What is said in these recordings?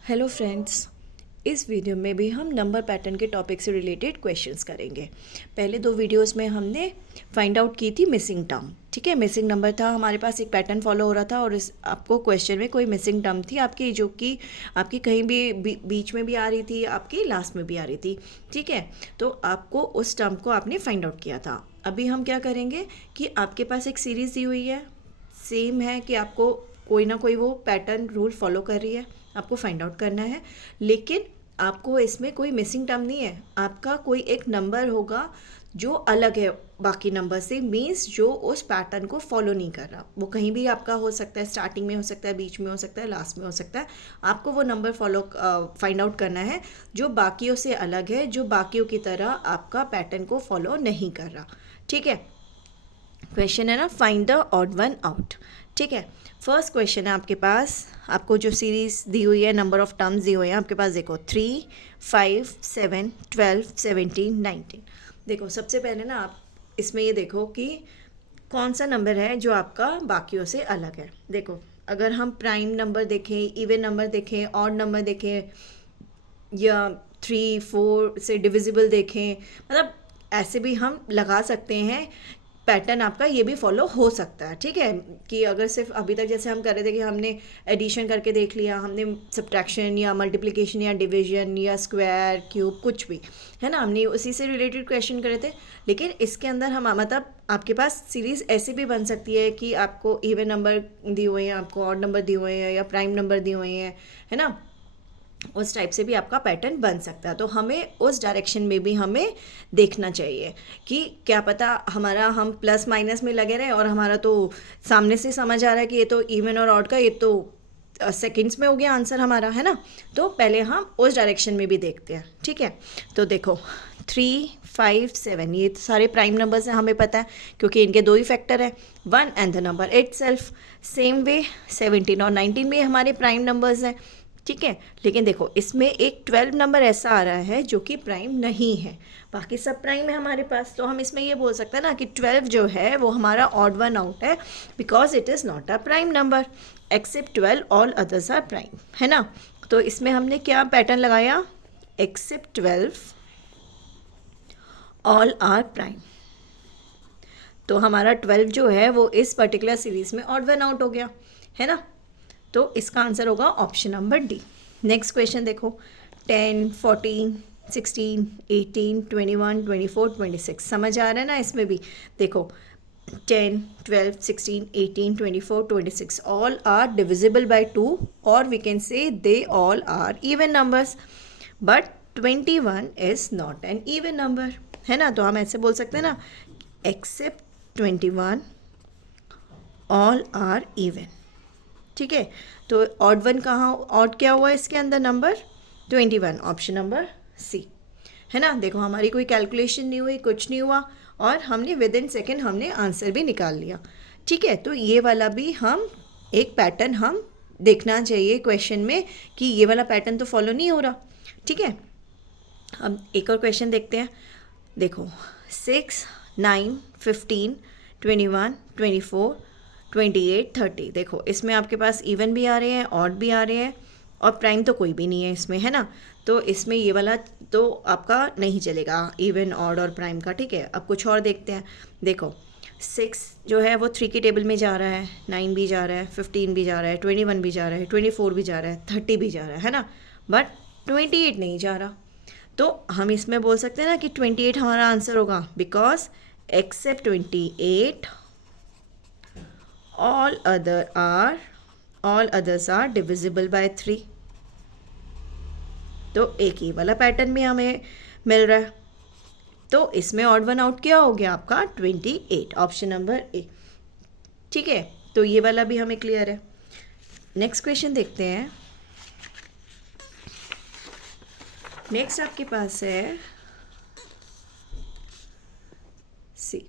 Hello friends, इस video में भी हम नंबर पैटर्न के टॉपिक से रिलेटेड क्वेश्चंस करेंगे। पहले दो वीडियोस में हमने फाइंड आउट की थी मिसिंग टर्म। ठीक है, मिसिंग नंबर था, हमारे पास एक पैटर्न फॉलो हो रहा था और इस आपको क्वेश्चन में कोई मिसिंग टर्म थी आपकी, जो कि आपकी कहीं भी बीच में भी आ रही थी, आपकी लास्ट में भी आ रही थी। ठीक है, तो आपको उस टर्म को आपने फाइंड आउट किया था। अभी हम क्या करेंगे कि आपके पास एक सीरीज़ दी हुई है, सेम है कि आपको कोई ना कोई वो पैटर्न रूल फॉलो कर रही है, आपको फाइंड आउट करना है। लेकिन आपको इसमें कोई मिसिंग टर्म नहीं है, आपका कोई एक नंबर होगा जो अलग है बाकी नंबर से, मीन्स जो उस पैटर्न को फॉलो नहीं कर रहा। वो कहीं भी आपका हो सकता है, स्टार्टिंग में हो सकता है, बीच में हो सकता है, लास्ट में हो सकता है। आपको वो नंबर फॉलो फाइंड आउट करना है जो बाकियों से अलग है, जो बाकियों की तरह आपका पैटर्न को फॉलो नहीं कर रहा। ठीक है, क्वेश्चन है ना, find the odd one out. ठीक है, फर्स्ट क्वेश्चन है आपके पास, आपको जो सीरीज दी हुई है, नंबर ऑफ टर्म्स दी हुई है आपके पास। देखो 3, 5, 7, 12, 17, 19। देखो सबसे पहले ना आप इसमें ये देखो कि कौन सा नंबर है जो आपका बाकियों से अलग है। देखो अगर हम प्राइम नंबर देखें, इवन नंबर देखें, ऑड नंबर देखें, या 3, 4 से डिविजिबल देखें, मतलब ऐसे भी हम लगा सकते हैं। पैटर्न आपका ये भी फॉलो हो सकता है। ठीक है, कि अगर सिर्फ अभी तक जैसे हम कर रहे थे कि हमने एडिशन करके देख लिया, हमने सब्ट्रैक्शन या मल्टीप्लिकेशन या डिवीजन या स्क्वायर क्यूब कुछ भी है ना, हमने उसी से रिलेटेड क्वेश्चन करे थे। लेकिन इसके अंदर हम मतलब आपके पास सीरीज़ ऐसी भी बन सकती है कि आपको इवन नंबर दिए हुए हैं, आपको ऑड नंबर दिए हुए हैं, या प्राइम नंबर दिए हुए हैं, है ना। उस टाइप से भी आपका पैटर्न बन सकता है। तो हमें उस डायरेक्शन में भी हमें देखना चाहिए कि क्या पता हमारा हम प्लस माइनस में लगे रहे और हमारा तो सामने से समझ आ रहा है कि ये तो इवन और ऑड का ये तो सेकंड्स में हो गया आंसर हमारा, है ना। तो पहले हम उस डायरेक्शन में भी देखते हैं। ठीक है, तो देखो 3, 5, 7 ये सारे प्राइम नंबर्स हैं, हमें पता है क्योंकि इनके दो ही फैक्टर है, 1 and the number itself. Same way 17 और 19 भी हमारे प्राइम नंबर्स हैं। ठीक है, लेकिन देखो इसमें एक 12 नंबर ऐसा आ रहा है जो कि प्राइम नहीं है, बाकी सब प्राइम है हमारे पास। तो हम इसमें ये बोल सकते हैं ना कि 12 जो है वो हमारा ऑड वन आउट है, because it is not a prime number. Except 12 all others are prime, है ना। तो इसमें हमने क्या पैटर्न लगाया, एक्सेप्ट 12 ऑल आर प्राइम। तो हमारा 12 जो है वो इस पर्टिकुलर सीरीज में ऑड वन आउट हो गया, है ना। तो इसका आंसर होगा option number D. Next question देखो 10, 14, 16, 18, 21, 24, 26। समझ आ रहा है ना इसमें भी। देखो 10, 12, 16, 18, 24, 26 ऑल आर डिविजिबल बाय 2, और we can say they all are even numbers, but 21 is not an even number, है ना। तो हम ऐसे बोल सकते हैं ना, एक्सेप्ट 21 ऑल आर इवन। ठीक है, तो ऑड वन कहाँ, ऑड क्या हुआ इसके अंदर नंबर 21, ऑप्शन नंबर सी, है ना। देखो हमारी कोई कैलकुलेशन नहीं हुई, कुछ नहीं हुआ, और हमने विद इन सेकेंड हमने आंसर भी निकाल लिया। ठीक है, तो ये वाला भी हम एक पैटर्न हम देखना चाहिए क्वेश्चन में कि ये वाला पैटर्न तो फॉलो नहीं हो रहा। ठीक है, अब एक और क्वेश्चन देखते हैं। देखो 6, 9, 15, 21, 24, 28, 30। देखो इसमें आपके पास इवन भी आ रहे हैं, ऑड भी आ रहे हैं, और प्राइम तो कोई भी नहीं है इसमें, है ना। तो इसमें ये वाला तो आपका नहीं चलेगा, इवन, ऑड और प्राइम का। ठीक है, अब कुछ और देखते हैं। देखो 6 जो है वो 3 की टेबल में जा रहा है, 9 भी जा रहा है, 15 भी जा रहा है, 21 भी जा रहा है, 24 भी जा रहा है, 30 भी जा रहा है ना, बट 28 नहीं जा रहा। तो हम इसमें बोल सकते हैं ना कि 28 हमारा आंसर होगा, because accept 28 all others are divisible by 3। तो एक ही वाला पैटर्न भी हमें मिल रहा है। तो इसमें ऑड वन आउट क्या हो गया आपका 28, ऑप्शन नंबर ए। ठीक है, तो ये वाला भी हमें क्लियर है। नेक्स्ट क्वेश्चन देखते हैं। नेक्स्ट आपके पास है सी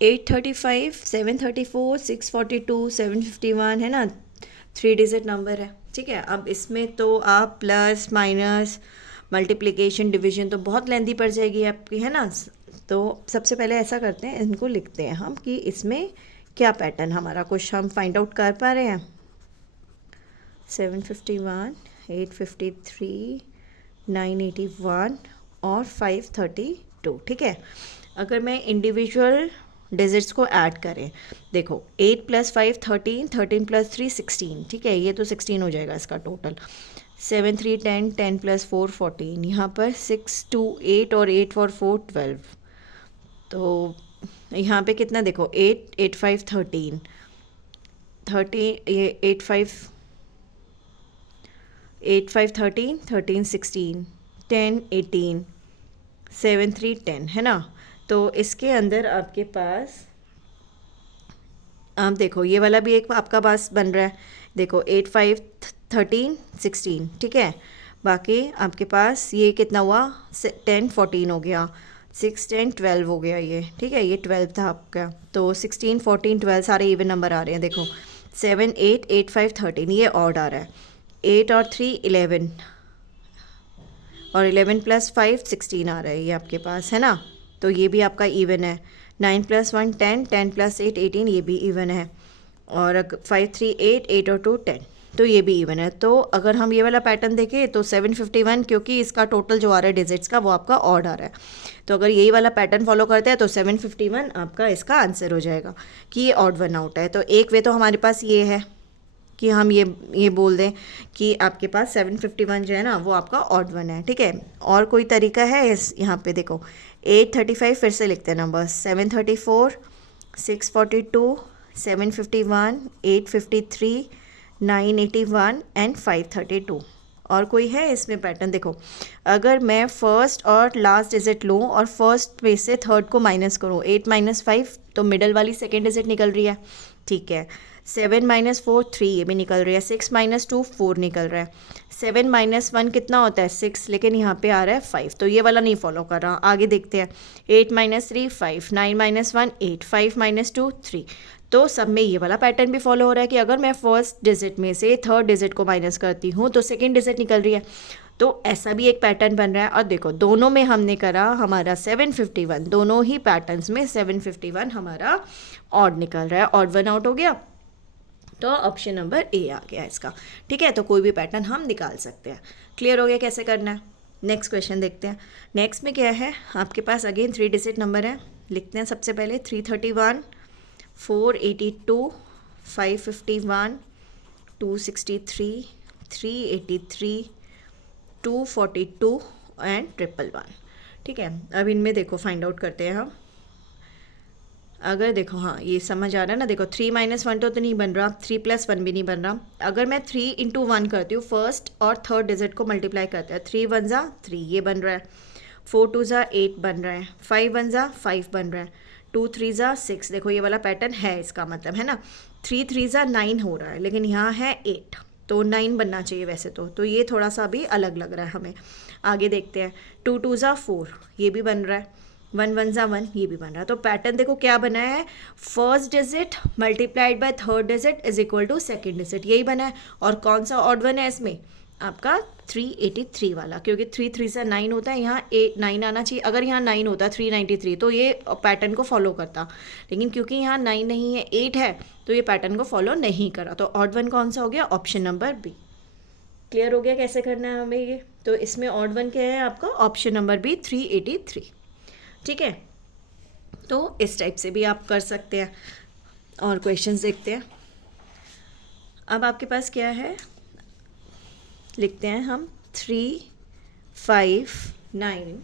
835, 734, 642, 751, है ना, 3 डिजिट नंबर है। ठीक है, अब इसमें तो आप प्लस माइनस मल्टीप्लिकेशन डिवीजन तो बहुत लेंथी पड़ जाएगी आपकी, है ना। तो सबसे पहले ऐसा करते हैं, इनको लिखते हैं हम कि इसमें क्या पैटर्न हमारा कुछ हम फाइंड आउट कर पा रहे हैं। 751, 853, 981 और 532, ठीक है। अगर मैं इंडिविजुअल डिजिट्स को ऐड करें, देखो 8 + 5 13, 13 + 3 16, ठीक है, ये तो 16 हो जाएगा इसका टोटल। 7 3 10, 10 + 4 14, यहाँ पर 6 2 8 और 8 4 4 12, तो यहाँ पे कितना देखो 8 8 5 13, 30 ये 8 5 13 13 16 10 18 7 3 10, है ना। तो इसके अंदर आपके पास आप देखो ये वाला भी एक आपका पास बन रहा है, देखो 8 5 13 16, ठीक है। बाकी आपके पास ये कितना हुआ 10 14 हो गया, 6 10 12 हो गया ये, ठीक है, ये 12 था आपका। तो 16 14 12 सारे इवन नंबर आ रहे हैं, देखो 7 8 8 5 13, ये ऑड आ रहा है। 8 और 3 11 और 11 + 5 16 आ रहा है ये आपके पास, है ना। तो ये भी आपका इवन है। 9 + 1 10, 10 + 8 18, ये भी इवन है। और 5 3 8, 8 और 2 10, तो ये भी इवन है। तो अगर हम ये वाला पैटर्न देखें तो 751, क्योंकि इसका टोटल जो आ रहा है डिजिट्स का वो आपका ऑड आ रहा है, तो अगर यही वाला पैटर्न फॉलो करते हैं तो 751 आपका इसका आंसर हो जाएगा कि ये ऑड वन आउट है। तो एक वे तो हमारे पास ये है कि हम ये बोल दें कि आपके पास 751 जो है ना वो आपका ऑड वन है, ठीक है। और कोई तरीका है इस यहाँ पे देखो 835, फिर से लिखते हैं नंबर 734, 642, 751, 853, 981 एंड 532। और कोई है इसमें पैटर्न, देखो अगर मैं फर्स्ट और लास्ट डिजिट लूँ और फर्स्ट में से थर्ड को माइनस करूँ, 8 - 5 तो मिडल वाली सेकेंड डिजिट निकल रही है, ठीक है। 7 - 4 3, ये भी निकल रही है। 6 - 2 4 निकल रहा है। 7 - 1 कितना होता है 6, लेकिन यहाँ पे आ रहा है 5, तो ये वाला नहीं फॉलो कर रहा। आगे देखते हैं 8 - 3 5, 9 - 1 8, 5 - 2 3। तो सब में ये वाला पैटर्न भी फॉलो हो रहा है कि अगर मैं फर्स्ट डिजिट में से थर्ड डिजिट को माइनस करती हूँ तो सेकेंड डिजिट निकल रही है, तो ऐसा भी एक पैटर्न बन रहा है। और देखो दोनों में हमने करा हमारा 751, दोनों ही पैटर्न्स में 751 हमारा ऑड निकल रहा है, ऑड वन आउट हो गया। तो ऑप्शन नंबर ए आ गया इसका, ठीक है। तो कोई भी पैटर्न हम निकाल सकते हैं। क्लियर हो गया कैसे करना है। नेक्स्ट क्वेश्चन देखते हैं। नेक्स्ट में क्या है, आपके पास अगेन 3 डिजिट नंबर है। लिखते हैं सबसे पहले 331, 482, 551, 263, 383, 242 एंड 111, ठीक है। अब इनमें देखो फाइंड आउट करते हैं हम। अगर देखो हाँ ये समझ आ रहा है ना, देखो 3 - 1 तो नहीं बन रहा, 3 + 1 भी नहीं बन रहा। अगर मैं 3 × 1 करती हूँ, फर्स्ट और थर्ड डिजिट को मल्टीप्लाई करते हैं, 3 1 = 3, ये बन रहा है। 4 2 = 8 बन रहा है। 5 1 = 5 बन रहा है। 2 3 = 6, देखो ये वाला पैटर्न है इसका मतलब, है ना। 3 3 = 9 हो रहा है, लेकिन यहाँ है 8, तो 9 बनना चाहिए वैसे तो ये थोड़ा सा अभी अलग लग रहा है हमें। आगे देखते हैं 2 2 = 4, ये भी बन रहा है। 1 1 = 1, ये भी बन रहा है। तो पैटर्न देखो क्या बना है, first digit multiplied by third digit is equal to second digit, यही बना है। और कौन सा ऑड वन है इसमें, आपका 383 वाला, क्योंकि 3 3 = 9 होता है, यहाँ 8 9 आना चाहिए। अगर यहाँ 9 होता 393 तो ये पैटर्न को फॉलो करता, लेकिन क्योंकि यहाँ 9 नहीं है 8 है, तो ये पैटर्न को फॉलो नहीं करा। तो ऑड वन कौन सा हो गया, ऑप्शन नंबर बी। क्लियर हो गया कैसे करना है हमें ये। तो इसमें ऑड वन क्या है आपका, ऑप्शन नंबर बी 383, ठीक है। तो इस टाइप से भी आप कर सकते हैं। और क्वेश्चंस देखते हैं। अब आपके पास क्या है, लिखते हैं हम 3 5 9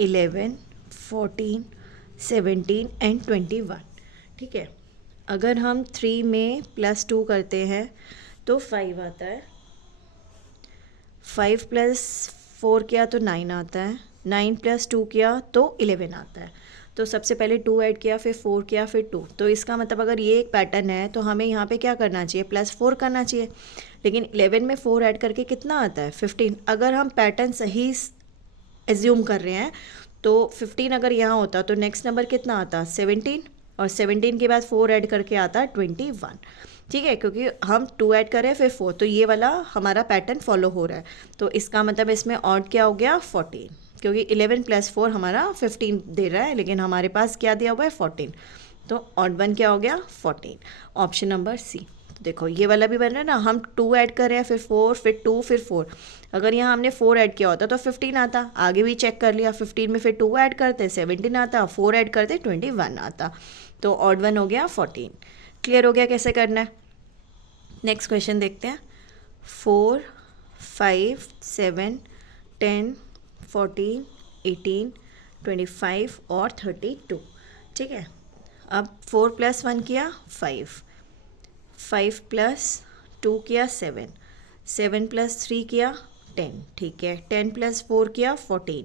11 14 17 एंड 21, ठीक है। अगर हम 3 में +2 करते हैं तो 5 आता है। 5 + 4 किया तो 9 आता है। 9 + 2 किया तो 11 आता है। तो सबसे पहले 2 ऐड किया, फिर 4 किया, फिर 2। तो इसका मतलब अगर ये एक पैटर्न है तो हमें यहाँ पे क्या करना चाहिए, +4 करना चाहिए। लेकिन 11 में 4 ऐड करके कितना आता है, 15। अगर हम पैटर्न सही एज्यूम कर रहे हैं तो 15 अगर यहाँ होता तो नेक्स्ट नंबर कितना आता, 17, और 17 के बाद 4 ऐड करके आता 21, ठीक है। क्योंकि हम 2 ऐड करें फिर 4, तो ये वाला हमारा पैटर्न फॉलो हो रहा है। तो इसका मतलब इसमें ऑड क्या हो गया, 14, क्योंकि 11 + 4 हमारा 15 दे रहा है, लेकिन हमारे पास क्या दिया हुआ है 14। तो ऑड वन क्या हो गया, 14, ऑप्शन नंबर सी। तो देखो ये वाला भी बन रहा है ना, हम 2 ऐड कर रहे हैं, फिर 4, फिर 2, फिर 4। अगर यहाँ हमने 4 ऐड किया होता तो 15 आता। आगे भी चेक कर लिया, 15 में फिर 2 ऐड करते 17 आता, 4 ऐड करते 21 आता। तो ऑड वन हो गया 14। क्लियर हो गया कैसे करना है। नेक्स्ट क्वेश्चन देखते हैं। 4, 5, 7, 10, 14, 18, 25 और 32। ठीक है, अब 4 + 1 किया 5, 5 + 2 किया 7, 7 + 3 किया 10। ठीक है, 10 + 4 किया 14।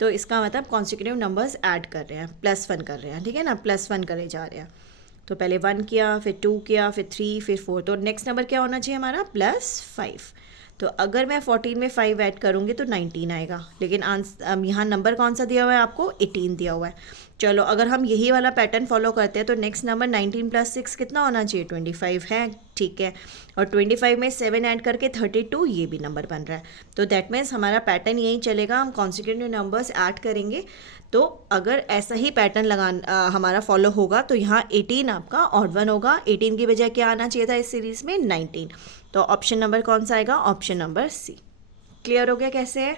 तो इसका मतलब कॉन्सिक्यूटिव नंबर्स ऐड कर रहे हैं, +1 कर रहे हैं। ठीक है ना, +1 करे जा रहे हैं। तो पहले 1 किया, फिर 2 किया, फिर 3, फिर 4। तो नेक्स्ट नंबर क्या होना चाहिए हमारा, +5। तो अगर मैं 14 में 5 ऐड करूँगी तो 19 आएगा, लेकिन यहाँ नंबर कौन सा दिया हुआ है आपको, 18 दिया हुआ है। चलो अगर हम यही वाला पैटर्न फॉलो करते हैं तो नेक्स्ट नंबर 19 + 6 कितना होना चाहिए, 25 है। ठीक है, और 25 में 7 ऐड करके 32, ये भी नंबर बन रहा है। तो दैट मीन्स हमारा पैटर्न यही चलेगा, हम कॉन्सिक्यूटिव नंबर्स ऐड करेंगे। तो अगर ऐसा ही पैटर्न हमारा फॉलो होगा तो यहाँ 18 आपका ऑड वन होगा। 18 की बजाय क्या आना चाहिए था इस सीरीज़ में, 19। तो ऑप्शन नंबर कौन सा आएगा, ऑप्शन नंबर सी। क्लियर हो गया कैसे है।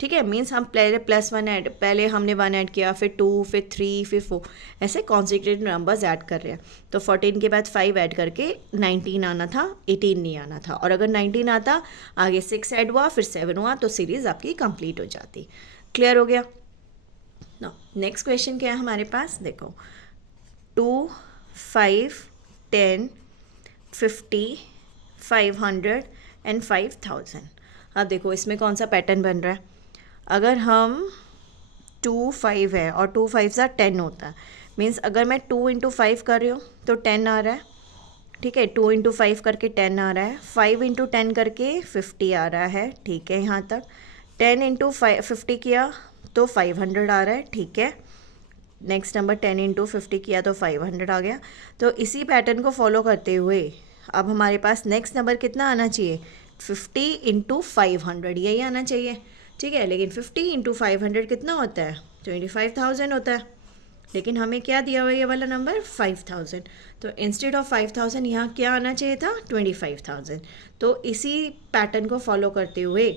ठीक है, मीन्स हम पहले +1 ऐड, पहले हमने 1 ऐड किया, फिर 2, फिर 3, फिर 4, ऐसे कॉन्सिक्यूटिव नंबर्स ऐड कर रहे हैं। तो 14 के बाद 5 ऐड करके 19 आना था, 18 नहीं आना था। और अगर 19 आता, आगे 6 ऐड हुआ, फिर 7 हुआ, तो सीरीज़ आपकी कंप्लीट हो जाती। क्लियर हो गया। नेक्स्ट क्वेश्चन क्या है हमारे पास, देखो 2, 5, 10, 50, 500 एंड 5000। अब देखो इसमें कौन सा पैटर्न बन रहा है। अगर हम 2, 5 है और 2 5 10 होता है, मीन्स अगर मैं 2 × 5 कर रही हूँ तो 10 आ रहा है। ठीक है, 2 × 5 करके 10 आ रहा है, 5 × 10 करके 50 आ रहा है। ठीक है, यहाँ तक 10 × 50 किया तो 500 आ रहा है। ठीक है, नेक्स्ट नंबर 10 × 50 किया तो 500 आ गया। तो इसी पैटर्न को फॉलो करते हुए अब हमारे पास नेक्स्ट नंबर कितना आना चाहिए, 50 × 500, यही आना चाहिए। ठीक है, लेकिन 50 × 500 कितना होता है, 25,000 होता है। लेकिन हमें क्या दिया हुआ है ये वाला नंबर, 5000। तो इंस्टेड ऑफ 5000 यहाँ क्या आना चाहिए था, 25,000। तो इसी पैटर्न को फॉलो करते हुए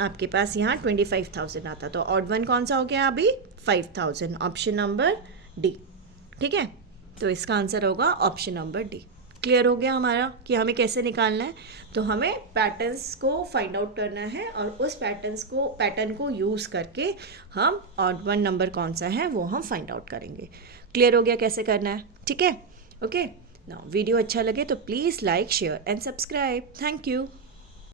आपके पास यहाँ 25,000 आता। तो ऑड वन कौन सा हो गया अभी, 5000, ऑप्शन नंबर डी। ठीक है, तो इसका आंसर होगा ऑप्शन नंबर डी। क्लियर हो गया हमारा कि हमें कैसे निकालना है। तो हमें पैटर्न्स को फाइंड आउट करना है और उस पैटर्न को यूज़ करके हम ऑड वन नंबर कौन सा है वो हम फाइंड आउट करेंगे। क्लियर हो गया कैसे करना है। ठीक है, ओके। नाउ वीडियो अच्छा लगे तो please like, share and subscribe. Thank you.